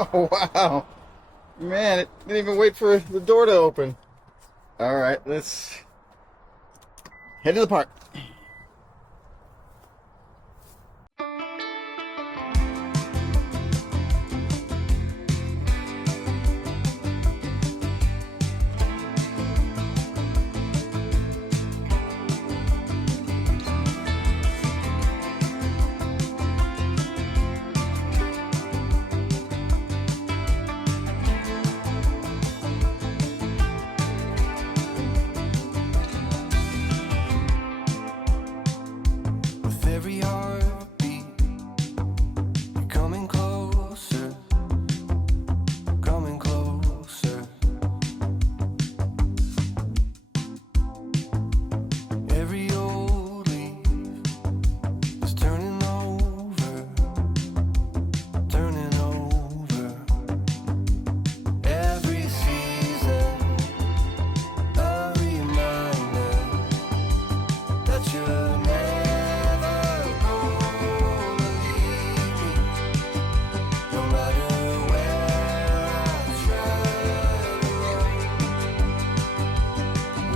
Oh, wow. Man, it didn't even wait for the door to open. All right, let's head to the park. With every heartbeat, you're coming closer, coming closer. Every old leaf is turning over, turning over. Every season, a reminder that you're never gonna leave me. No matter where I try to roam,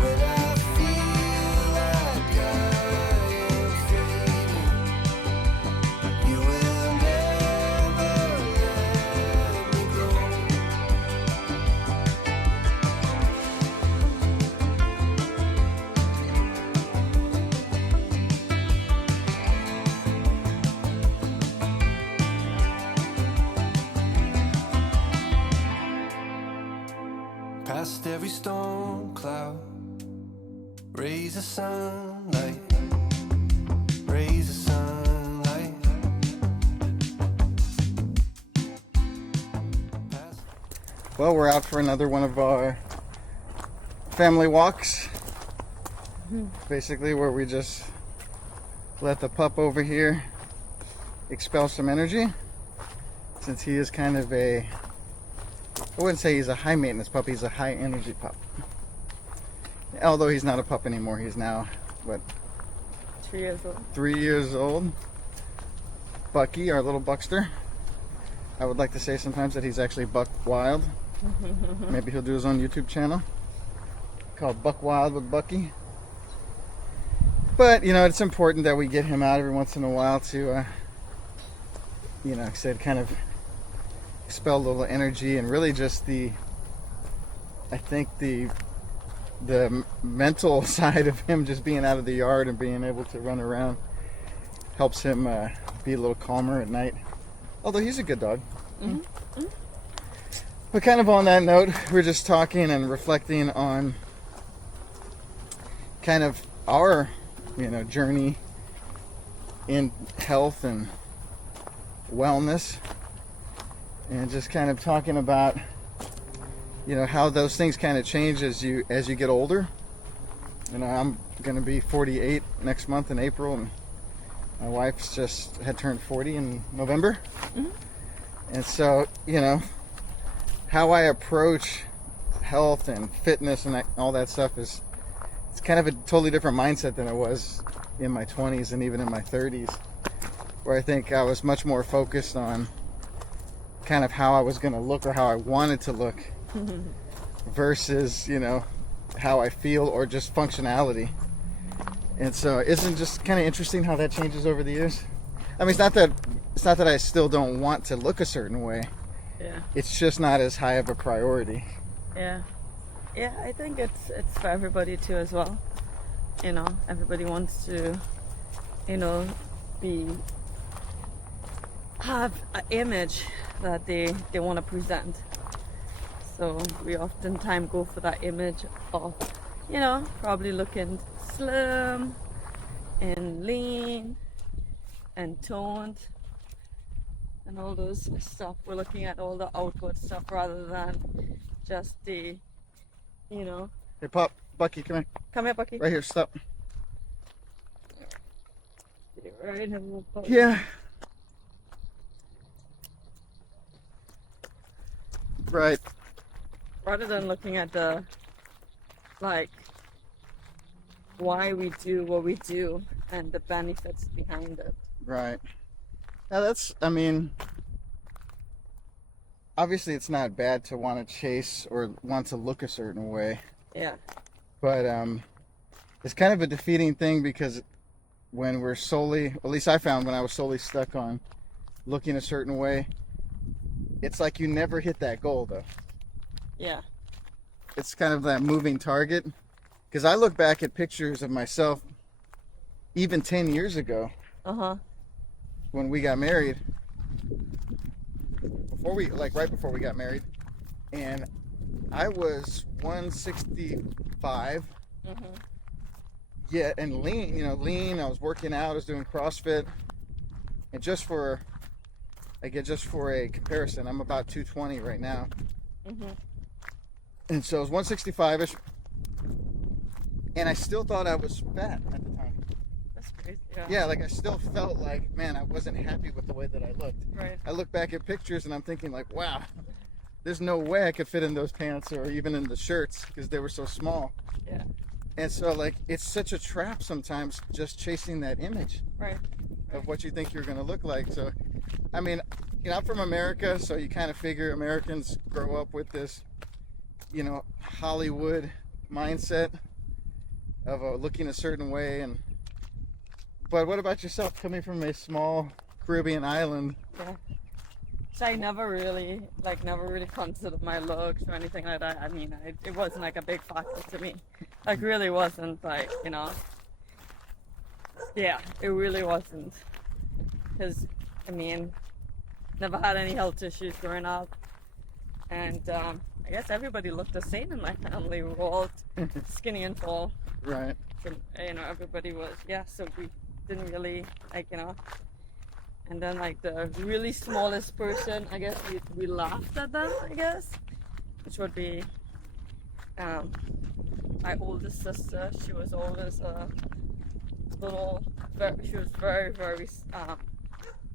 when I feel like I am fading, you will never let me go. Past every storm cloud, rays of sunlight, rays of sunlight. Well, we're out for another one of our family walks. Basically, where we just let the pup over here expel some energy. Since he is kind of I wouldn't say he's a high maintenance pup, he's a high energy pup. Although he's not a pup anymore, he's now, what, 3 years old. 3 years old. Bucky, our little buckster. I would like to say sometimes that he's actually Buck Wild. Maybe he'll do his own YouTube channel called Buck Wild with Bucky. But, it's important that we get him out every once in a while to, like I said, kind of expel a little energy, and really just I think the mental side of him just being out of the yard and being able to run around helps him be a little calmer at night. Although he's a good dog. Mm-hmm. Mm-hmm. But kind of on that note, we're just talking and reflecting on kind of our, journey in health and wellness, and just kind of talking about, how those things kind of change as you get older. I'm going to be 48 next month in April, and my wife's just had turned 40 in November. Mm-hmm. And so, how I approach health and fitness and all that stuff it's kind of a totally different mindset than it was in my 20s and even in my 30s, where I think I was much more focused on kind of how I was going to look or how I wanted to look versus, how I feel or just functionality. And so isn't it just kind of interesting how that changes over the years? I mean, it's not that I still don't want to look a certain way. Yeah. It's just not as high of a priority. Yeah. Yeah, I think it's for everybody too as well. Everybody wants to, have an image that they want to present. So we oftentimes go for that image of, probably looking slim and lean and toned and all those stuff. We're looking at all the outward stuff rather than just the, Hey, pup, Bucky, come here. Come here, Bucky. Right here, stop. Right here, little puppy. Yeah. Right. Rather than looking at the, why we do what we do and the benefits behind it. Right. Now that's, I mean, obviously it's not bad to want to chase or want to look a certain way, Yeah. but it's kind of a defeating thing because when we're solely, at least I found when I was solely stuck on looking a certain way, it's like you never hit that goal though. Yeah. It's kind of that moving target. Because I look back at pictures of myself even 10 years ago Uh-huh. when we got married, right before we got married, and I was 165. Mm-hmm. Yeah, and lean. I was working out. I was doing CrossFit, and just for a comparison, I'm about 220 right now, Mm-hmm. and so I was 165ish, and I still thought I was fat at the time. That's crazy. Yeah. Yeah, like I still felt like, man, I wasn't happy with the way that I looked. Right. I look back at pictures and I'm thinking like, wow, there's no way I could fit in those pants or even in the shirts because they were so small. Yeah. And so like it's such a trap sometimes just chasing that image Right. of what you think you're going to look like. So I mean, I'm from America, so you kind of figure Americans grow up with this, Hollywood mindset of looking a certain way. But what about yourself, coming from a small Caribbean island? Yeah. So I never really considered my looks or anything like that. I mean, it wasn't like a big factor to me. Like, really wasn't, like, yeah, it really wasn't. Because, I mean, never had any health issues growing up. And I guess everybody looked the same in my family. We were all skinny and tall. Right. Everybody was, so we didn't really, and then like the really smallest person, I guess we laughed at them, I guess, which would be my oldest sister. She was always she was very, very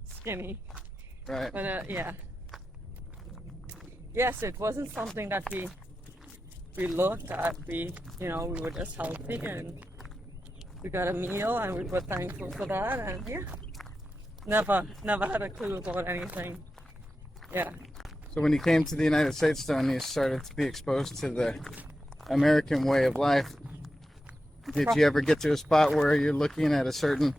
skinny. Right. But yes, it wasn't something that we looked at. We were just healthy and we got a meal and we were thankful for that, and never had a clue about anything. Yeah. So when you came to the United States, then you started to be exposed to the American way of life. Did you ever get to a spot where you're looking at a certain,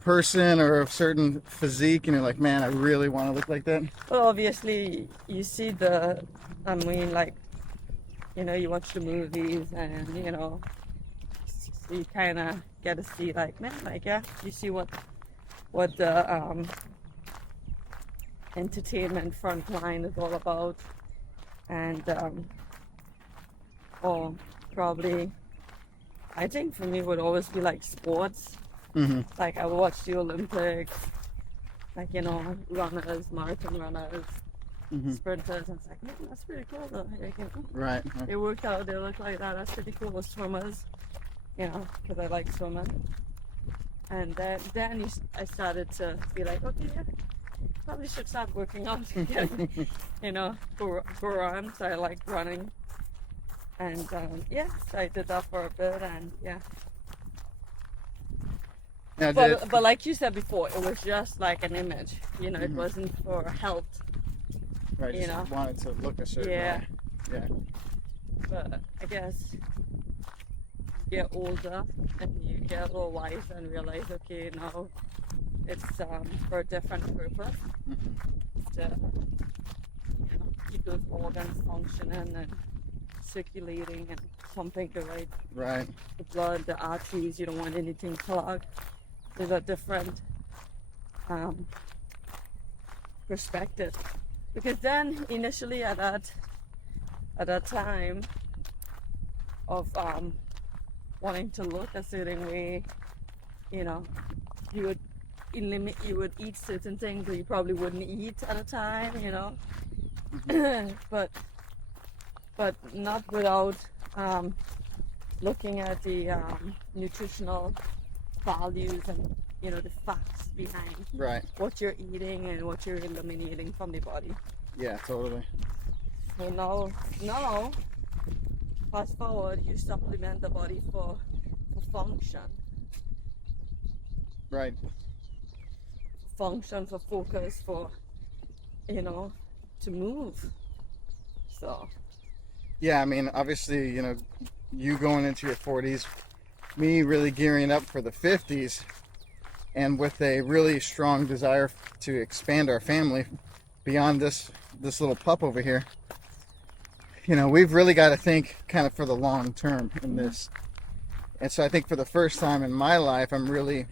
person or a certain physique and you're like, man, I really want to look like that? Well, obviously you see you watch the movies and, so you kind of get to see like, man, like, yeah, you see what the entertainment front line is all about, and or probably, I think for me would always be like sports. Mm-hmm. Like I watch the Olympics, like runners, marathon runners, Mm-hmm. sprinters, and it's like, man, that's pretty cool though. Like, Right. they work out, they look like that. That's pretty cool. With swimmers, because I like swimming. And then I started to be like, okay, yeah, probably should start working out again. Go run. So I like running. And so I did that for a bit, and yeah. Now, But like you said before, it was just like an image. It Mhm. wasn't for health. right, just wanted to look a certain Yeah. way. Yeah. But I guess you get older and you get a little wiser and realize, okay, now it's for a different purpose. Mm-hmm. To keep those organs functioning and circulating and pumping the Right. the blood, the arteries. You don't want anything clogged. There's a different perspective, because then initially at that time of wanting to look a certain way, you would eat certain things that you probably wouldn't eat at a time, but not without looking at the nutritional values and the facts behind Right. what you're eating and what you're eliminating from the body. Yeah, totally. So now, fast forward, you supplement the body for function, Right. for focus, for move. So Yeah, I mean, obviously, you going into your 40s, me really gearing up for the 50s, and with a really strong desire to expand our family beyond this little pup over here. We've really got to think kind of for the long term in this. And so I think for the first time in my life, I'm really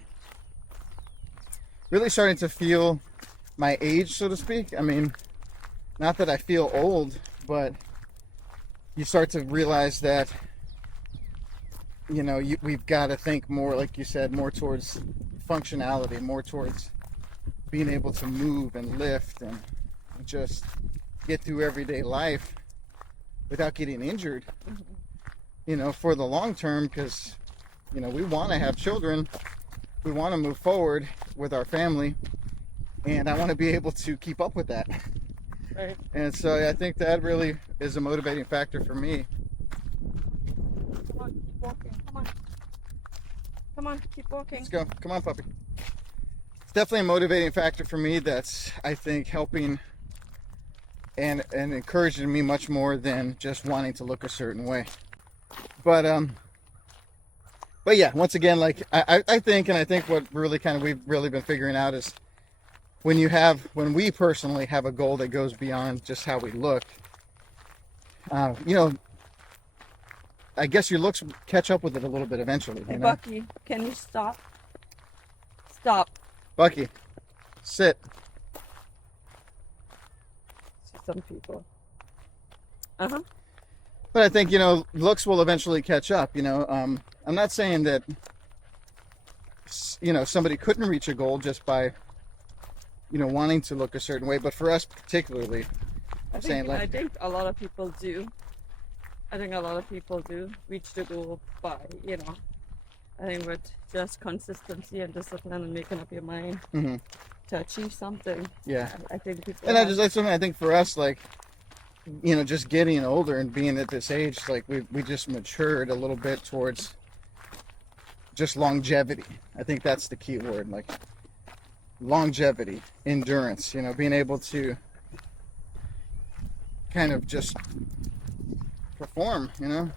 starting to feel my age, so to speak. I mean, not that I feel old, but you start to realize that, we've got to think more, like you said, more towards functionality, more towards being able to move and lift and just get through everyday life without getting injured, for the long term, because, we want to have children. We want to move forward with our family, and I want to be able to keep up with that. right. And so I think that really is a motivating factor for me. Come on, keep walking. Come on, keep walking. Let's go. Come on, puppy. It's definitely a motivating factor for me that's, I think, helping and encouraging me much more than just wanting to look a certain way. But yeah, once again, like I think what really kind of we've really been figuring out is when we personally have a goal that goes beyond just how we look, I guess your looks catch up with it a little bit eventually. Hey, Bucky, can you stop? Stop. Bucky, sit. See some people. But I think, looks will eventually catch up. I'm not saying that, somebody couldn't reach a goal just by, wanting to look a certain way. But for us particularly, I think a lot of people do. I think a lot of people do reach the goal by, I think with just consistency and discipline and making up your mind to achieve something. Yeah. I think people. And I think for us, like, just getting older and being at this age, like we just matured a little bit towards just longevity. I think that's the key word, like longevity, endurance, being able to kind of just perform, I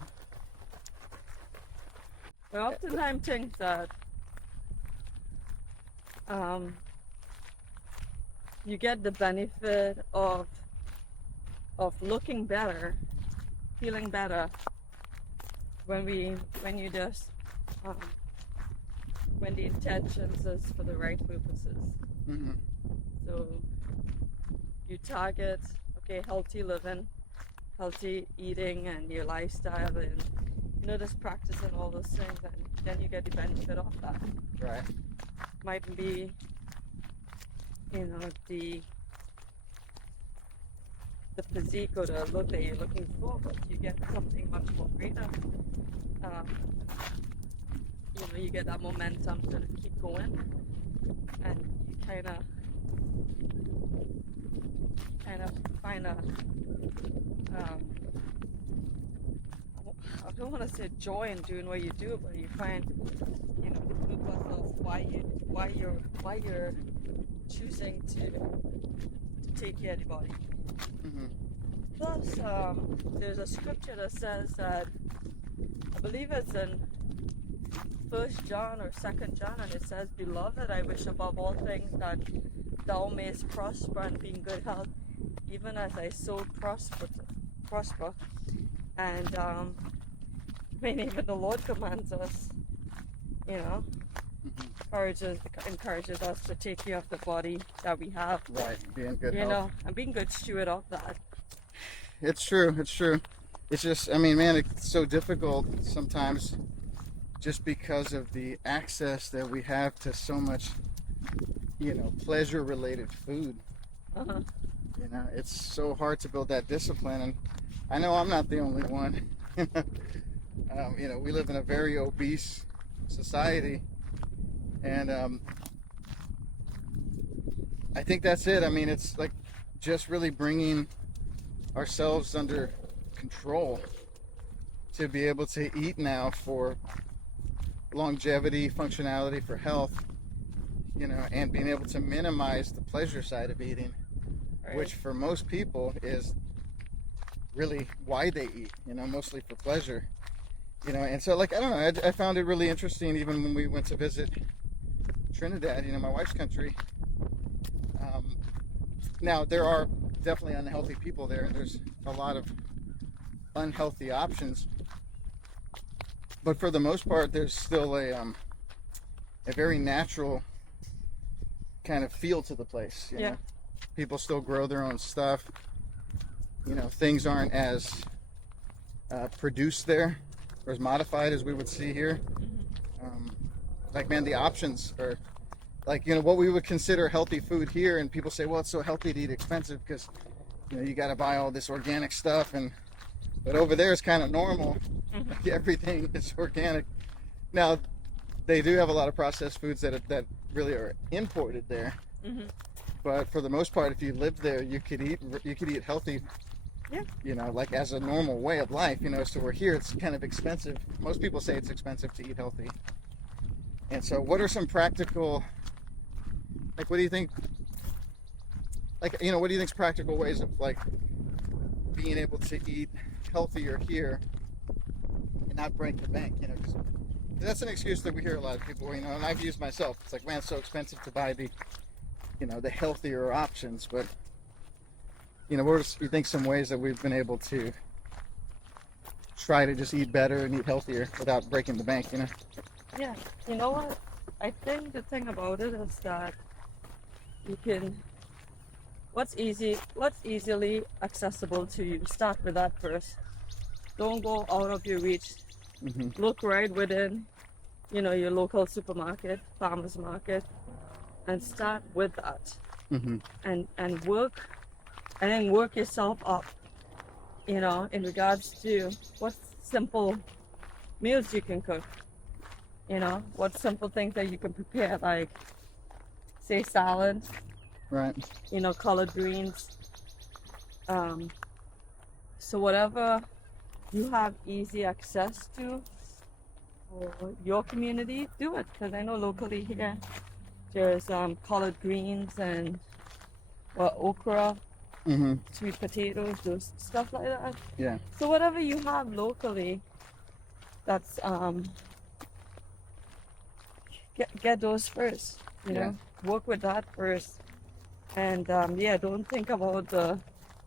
oftentimes think that you get the benefit of looking better, feeling better when you just when the intentions is for the right purposes. So you target healthy living, healthy eating, and your lifestyle, and just practicing all those things, and then you get the benefit of that. Right. Might be the physique or the look that you're looking for, but you get something much more greater. You get that momentum to keep going, and you kind of find a I don't want to say joy in doing what you do, but you find the purpose of why you're choosing to take care of the body. Plus, there's a scripture that says that, I believe it's in 1 John or 2 John, and it says, "Beloved, I wish above all things that thou mayest prosper and be in good health, even as thy soul prosper." And even the Lord commands us, encourages us to take care of the body that we have. Right, be in good health. And being good steward of that. It's true. It's just, it's so difficult sometimes just because of the access that we have to so much, pleasure-related food. It's so hard to build that discipline, and I know I'm not the only one. We live in a very obese society, and I think that's it. It's like just really bringing ourselves under control to be able to eat now for longevity, functionality, for health, and being able to minimize the pleasure side of eating Right. which for most people is really why they eat, mostly for pleasure. And so, like, I don't know, I found it really interesting even when we went to visit Trinidad, my wife's country. Now, there are definitely unhealthy people there, and there's a lot of unhealthy options. But for the most part, there's still a very natural kind of feel to the place. You know? People still grow their own stuff. Things aren't as produced there or as modified as we would see here. Like, man, the options are like, what we would consider healthy food here, and people say, well, it's so healthy to eat expensive because you got to buy all this organic stuff, but over there it's kind of normal. Like, everything is organic. Now, they do have a lot of processed foods that really are imported there. But for the most part, if you lived there, you could eat healthy. Like as a normal way of life. So we're here, it's kind of expensive. Most people say it's expensive to eat healthy. And so, what are some practical? Like, what do you think? Like, what do you think's practical ways of like being able to eat healthier here and not break the bank? Because that's an excuse that we hear a lot of people. And I've used myself. It's like, man, it's so expensive to buy the healthier options. But what are you think some ways that we've been able to try to just eat better and eat healthier without breaking the bank? Yeah. You know what? I think the thing about it is that you can, what's easily accessible to you, start with that first. Don't go out of your reach. Look right within, your local supermarket, farmer's market, and start with that. And work, and then work yourself up, in regards to what simple meals you can cook. What simple things that you can prepare, like, say, salad, Right. Collard greens. So whatever you have easy access to for your community, do it. Because I know locally here, there's collard greens and okra, sweet potatoes, those stuff like that. Yeah. So whatever you have locally, that's get those first. Work with that first, and don't think about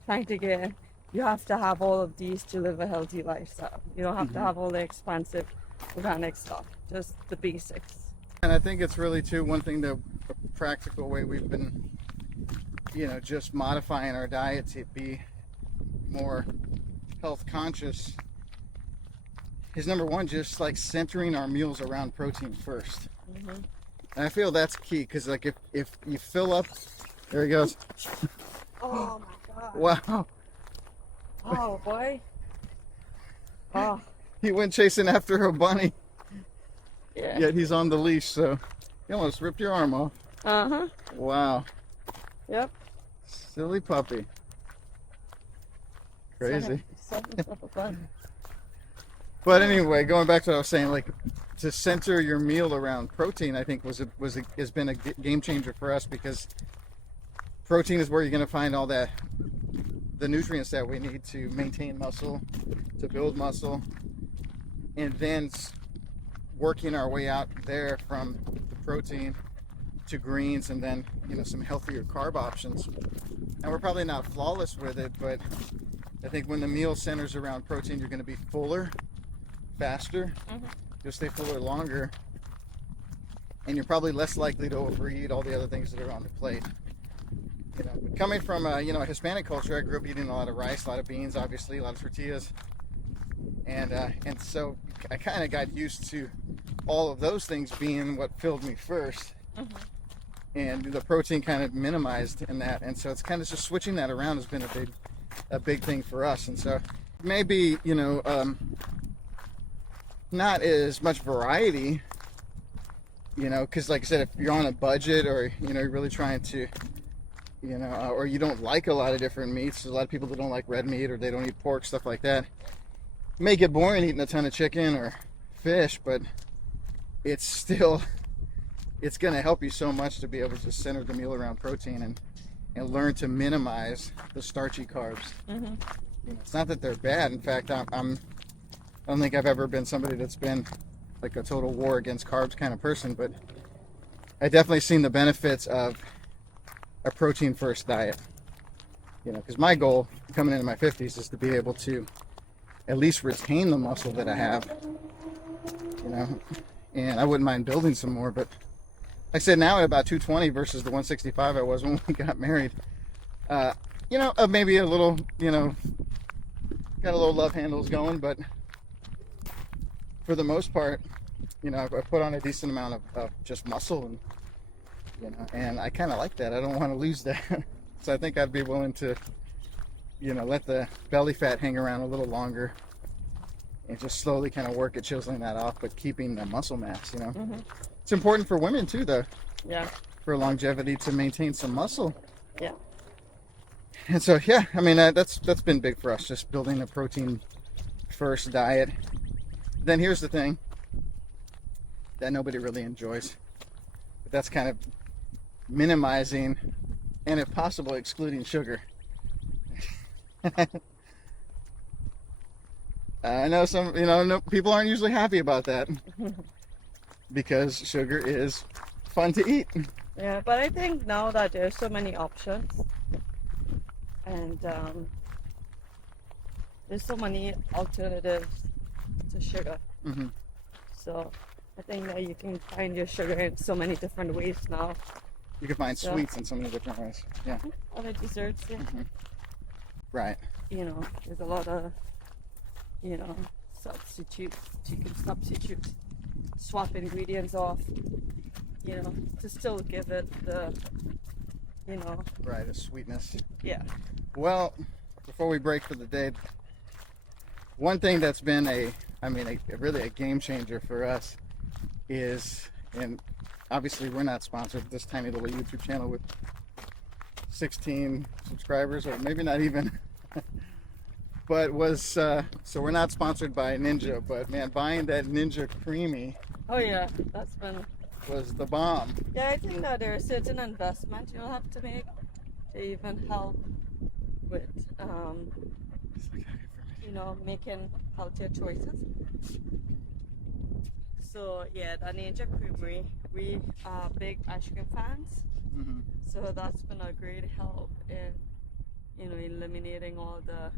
trying to get. You have to have all of these to live a healthy lifestyle. You don't have to have all the expensive organic stuff. Just the basics. And I think it's really too one thing, a practical way we've been, just modifying our diet to be more health conscious is number one, just like centering our meals around protein first. And I feel that's key because, like, if you fill up, there he goes. Oh my god! Wow. Oh boy. Oh. He went chasing after a bunny. Yeah. Yet he's on the leash, so he almost ripped your arm off. Wow. Yep. Silly puppy. Crazy. But anyway, going back to what I was saying, like, to center your meal around protein, I think has been a game changer for us, because protein is where you're going to find all the nutrients that we need to maintain muscle, to build muscle, and then working our way out there from the protein to greens, and then some healthier carb options. And we're probably not flawless with it, but I think when the meal centers around protein, you're going to be fuller, faster. You'll stay fuller longer, and you're probably less likely to overeat all the other things that are on the plate. Coming from a Hispanic culture, I grew up eating a lot of rice, a lot of beans, obviously, a lot of tortillas, and so I kind of got used to all of those things being what filled me first, and the protein kind of minimized in that. And so it's kind of just switching that around has been a big thing for us. And so maybe not as much variety, because like I said, if you're on a budget, or you're really trying to, or you don't like a lot of different meats. There's a lot of people that don't like red meat, or they don't eat pork, stuff like that. It may get boring eating a ton of chicken or fish, but it's going to help you so much to be able to center the meal around protein and learn to minimize the starchy carbs. Mm-hmm. You know, it's not that they're bad. In fact, I don't think I've ever been somebody that's been like a total war against carbs kind of person, but I definitely seen the benefits of a protein first diet. You know, because my goal coming into my 50s is to be able to at least retain the muscle that I have. You know, and I wouldn't mind building some more, but like I said, now at about 220 versus the 165 I was when we got married. You know, maybe a little, you know, got a little love handles going, but for the most part, you know, I put on a decent amount of just muscle, and you know, and I kind of like that. I don't want to lose that. So I think I'd be willing to, you know, let the belly fat hang around a little longer and just slowly kind of work at chiseling that off, but keeping the muscle mass, you know. Mm-hmm. It's important for women too, though, Yeah. for longevity, to maintain some muscle. Yeah. And so, yeah, I mean, that's been big for us, just building a protein first diet. Then here's the thing that nobody really enjoys, but that's kind of minimizing and, if possible, excluding sugar. I know some, you know, no, people aren't usually happy about that because sugar is fun to eat. Yeah, but I think now that there's so many options, and there's so many alternatives to sugar. Mm-hmm. So I think that you can find your sugar in so many different ways now. You can find Yeah. sweets in so many different ways. Yeah. Other desserts, yeah. Mm-hmm. Right. You know, there's a lot of, you know, substitutes. You can substitute, swap ingredients off, you know, to still give it the, you know, Right, a sweetness. yeah. Well, before we break for the day, one thing that's been really a game changer for us is, and obviously we're not sponsored with this tiny little YouTube channel with 16 subscribers, or maybe not even, but so we're not sponsored by Ninja, but man, buying that Ninja Creamy Oh yeah, that's been, was the bomb. yeah, I think that there are certain investments you'll have to make to even help with, you know, making healthier choices. So yeah, the Ninja Creamery, we are big ice cream fans, Mm-hmm. so that's been a great help in, you know, eliminating all the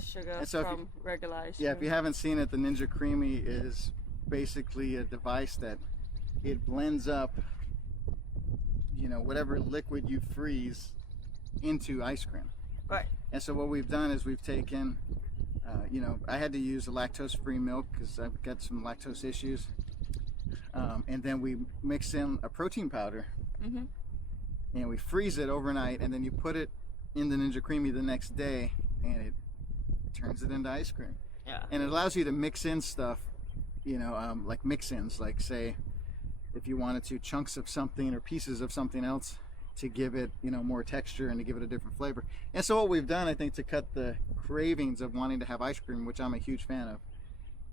sugar And so if from regular ice cream. Yeah, if you haven't seen it, the Ninja Creamy is basically a device that it blends up, you know, whatever liquid you freeze into ice cream. Right. And so what we've done is we've taken, you know, I had to use a lactose-free milk because I've got some lactose issues. And then we mix in a protein powder, Mm-hmm. and we freeze it overnight, and then you put it in the Ninja Creamy the next day, and it turns it into ice cream. Yeah. And it allows you to mix in stuff, you know, like mix-ins, like say, if you wanted to, chunks of something or pieces of something else to give it, you know, more texture and to give it a different flavor. And so what we've done, I think, to cut the cravings of wanting to have ice cream, which I'm a huge fan of,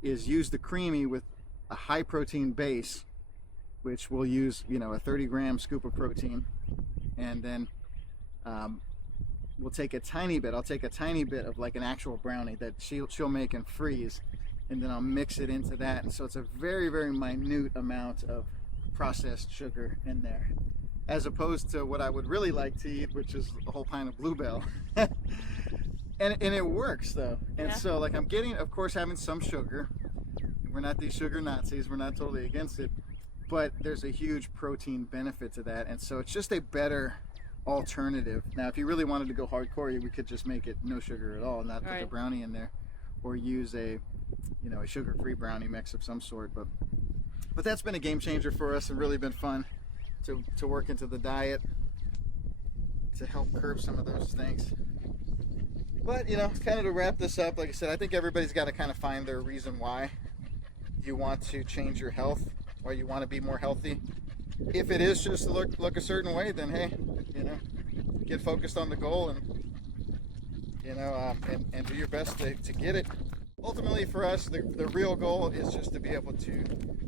is use the Creamy with a high protein base, which we'll use, you know, a 30-gram scoop of protein, and then we'll take a tiny bit. I'll take a tiny bit of like an actual brownie that she'll make and freeze, and then I'll mix it into that. And so it's a very, very minute amount of processed sugar in there, as opposed to what I would really like to eat, which is a whole pint of Bluebell. and it works though. And Yeah. so like I'm getting, of course, having some sugar. We're not these sugar Nazis. We're not totally against it, but there's a huge protein benefit to that. And so it's just a better alternative. Now, if you really wanted to go hardcore, we could just make it no sugar at all, and not put the Right. brownie in there, or use a, you know, a sugar-free brownie mix of some sort. But that's been a game changer for us, and really been fun to work into the diet to help curb some of those things. But, you know, kind of to wrap this up, like I said, I think everybody's got to kind of find their reason why you want to change your health, or you want to be more healthy. If it is just to look a certain way, then hey, you know, get focused on the goal, and you know, and do your best to get it. ultimately for us, the real goal is just to be able to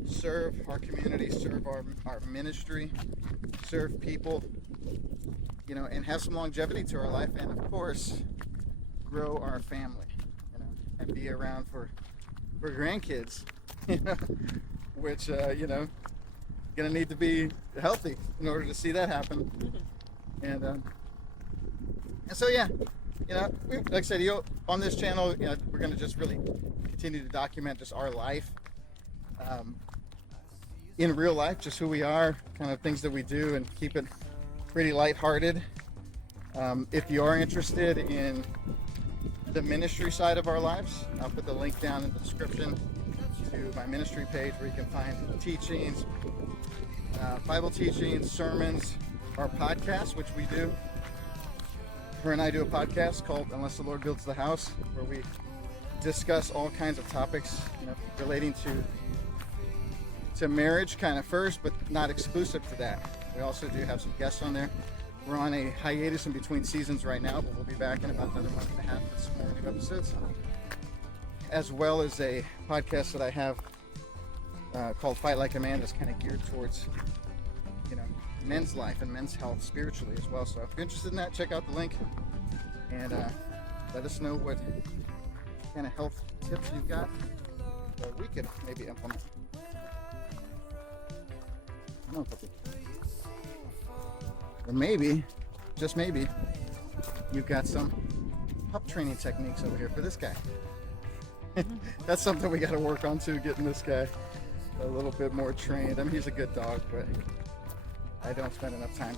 serve our community, serve our ministry, serve people, you know, and have some longevity to our life, and of course, grow our family, you know, and be around for grandkids, you know, which, you know, gonna need to be healthy in order to see that happen. And so, yeah, you know, like I said, on this channel, you know, we're gonna just really continue to document just our life, in real life, just who we are, kind of things that we do, and keep it pretty lighthearted. If you are interested in the ministry side of our lives, I'll put the link down in the description to my ministry page where you can find teachings, Bible teachings, sermons, our podcast, which we do. Her and I do a podcast called Unless the Lord Builds the House, where we discuss all kinds of topics, you know, relating to marriage kind of first, but not exclusive to that. We also do have some guests on there. We're on a hiatus in between seasons right now, but we'll be back in about another month and a half with some more new episodes, as well as a podcast that I have called Fight Like a Man, that's kind of geared towards, you know, men's life and men's health spiritually as well. So if you're interested in that, check out the link and let us know what kind of health tips you've got that we could maybe implement. I don't know, Puppy. Or maybe, just maybe, you've got some pup training techniques over here for this guy. That's something we got to work on too, getting this guy a little bit more trained. I mean, he's a good dog, but I don't spend enough time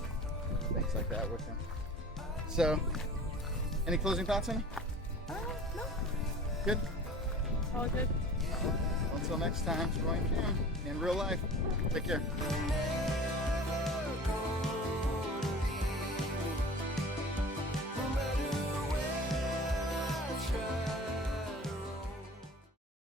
doing things like that with him. So, any closing thoughts, honey? No. Good? All good. Until next time, join Kim in real life. Take care.